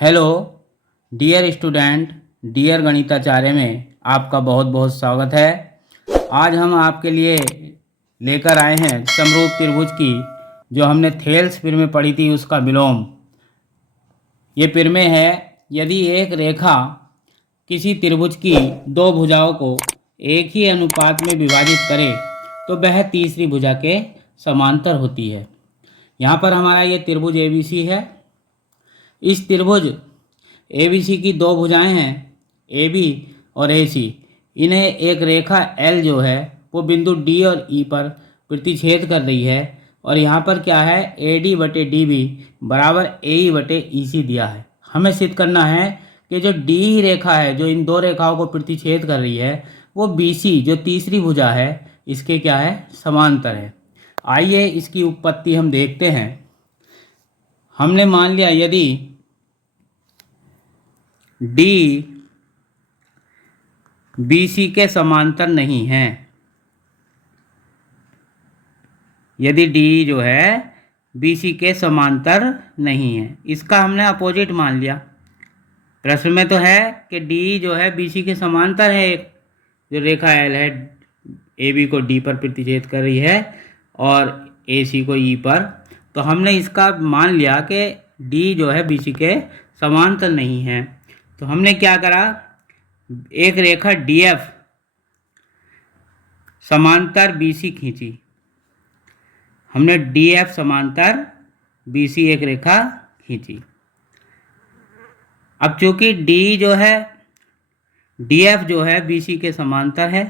Hello dear student, dear गणिताचार्य में आपका बहुत बहुत स्वागत है। आज हम आपके लिए लेकर आए हैं समरूप त्रिभुज की जो हमने थेल्स पिर में पढ़ी थी उसका विलोम। ये पिर में है, यदि एक रेखा किसी त्रिभुज की दो भुजाओं को एक ही अनुपात में विभाजित करे तो वह तीसरी भुजा के समांतर होती है। यहाँ पर हमारा ये त्रिभुज ABC है। इस त्रिभुज ABC की दो भुजाएं हैं AB और AC। इन्हें एक रेखा L जो है वो बिंदु D और E पर प्रतिच्छेद कर रही है और यहाँ पर क्या है, AD/DB बराबर AE/EC दिया है। हमें सिद्ध करना है कि जो D रेखा है जो इन दो रेखाओं को प्रतिच्छेद कर रही है वो BC जो तीसरी भुजा है इसके क्या है, समांतर है। आइए इसकी उत्पत्ति हम देखते हैं। हमने मान लिया यदि D BC के समांतर नहीं है, यदि D जो है BC के समांतर नहीं है, इसका हमने अपोजिट मान लिया। प्रश्न में तो है कि D जो है BC के समांतर है, एक जो रेखा L है AB को D पर प्रतिच्छेद कर रही है और AC को E पर, तो हमने इसका मान लिया कि D जो है BC के समांतर नहीं है। तो हमने क्या करा, एक रेखा DF समांतर BC खींची। हमने DF समांतर BC एक रेखा खींची। अब चूंकि D जो है DF जो है BC के समांतर है,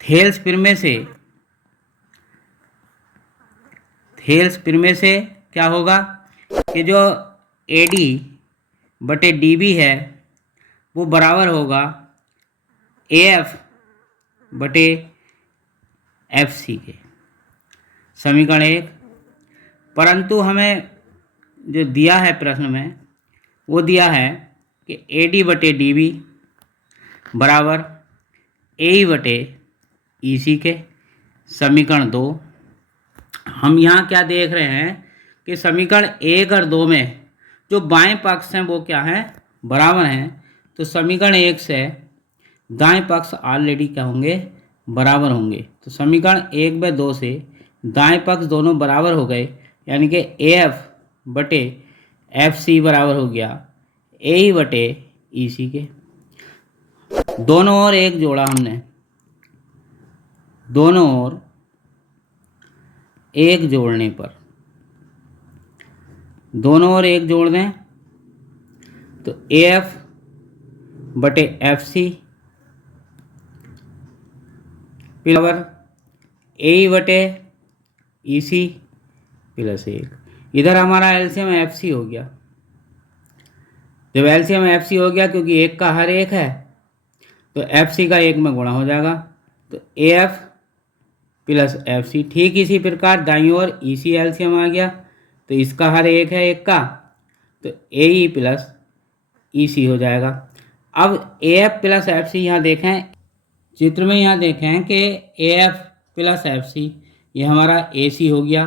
थेल्स पिर में से क्या होगा कि जो AD/DB है वो बराबर होगा AF/FC के। समीकरण 1। परंतु हमें जो दिया है प्रश्न में वो दिया है कि AD/DB बराबर AE/EC के। समीकरण 2। हम यहाँ क्या देख रहे हैं कि समीकरण 1 और 2 में जो बाएं पक्ष हैं वो क्या हैं, बराबर हैं। तो समीकरण 1 से दाएं पक्ष ऑलरेडी क्या होंगे, बराबर होंगे। तो समीकरण 1 व 2 से दाएं पक्ष दोनों बराबर हो गए, यानी कि AF/FC बराबर हो गया AE/EC के। दोनों ओर एक जोड़ा हमने, दोनों ओर एक जोड़ने पर, दोनों ओर एक जोड़ दें तो AF/FC बराबर AE/EC प्लस 1। इधर हमारा LCM FC हो गया। जब LCM FC हो गया, क्योंकि एक का हर एक है तो FC का एक में गुणा हो जाएगा, तो AF प्लस FC। ठीक इसी प्रकार दाईं ओर EC LCM आ गया, तो इसका हर एक है एक का, तो AE प्लस EC हो जाएगा। अब AF प्लस FC यहाँ देखें, चित्र में यहाँ देखें कि AF प्लस FC ये हमारा AC हो गया,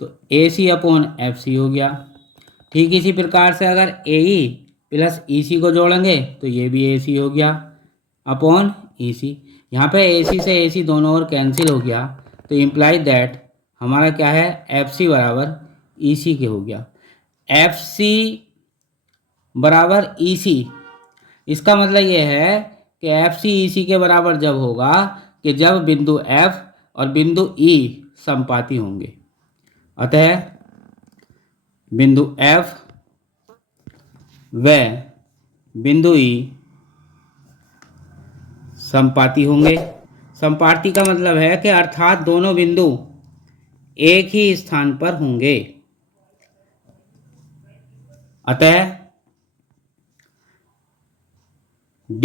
तो AC/FC हो गया। ठीक इसी प्रकार से अगर AE प्लस EC को जोड़ेंगे तो ये भी AC हो गया अपॉन EC। यहाँ पे AC से AC दोनों ओर कैंसिल हो गया, तो इम्प्लाई दैट हमारा क्या है, FC बराबर EC के हो गया। FC बराबर EC, इसका मतलब ये है कि FC EC के बराबर जब होगा कि जब बिंदु F और बिंदु E समपाती होंगे। अतः बिंदु F व बिंदु E समपाती होंगे। समपाती का मतलब है कि अर्थात दोनों बिंदु एक ही स्थान पर होंगे। अतः D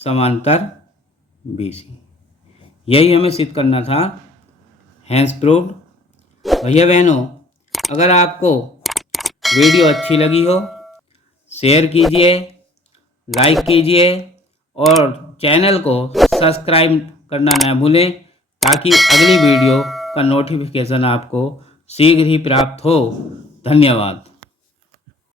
समांतर BC, यही हमें सिद्ध करना था। Hence proved. भैया बहनों, अगर आपको वीडियो अच्छी लगी हो शेयर कीजिए, लाइक कीजिए और चैनल को सब्सक्राइब करना न भूलें, ताकि अगली वीडियो का नोटिफिकेशन आपको शीघ्र ही प्राप्त हो। धन्यवाद।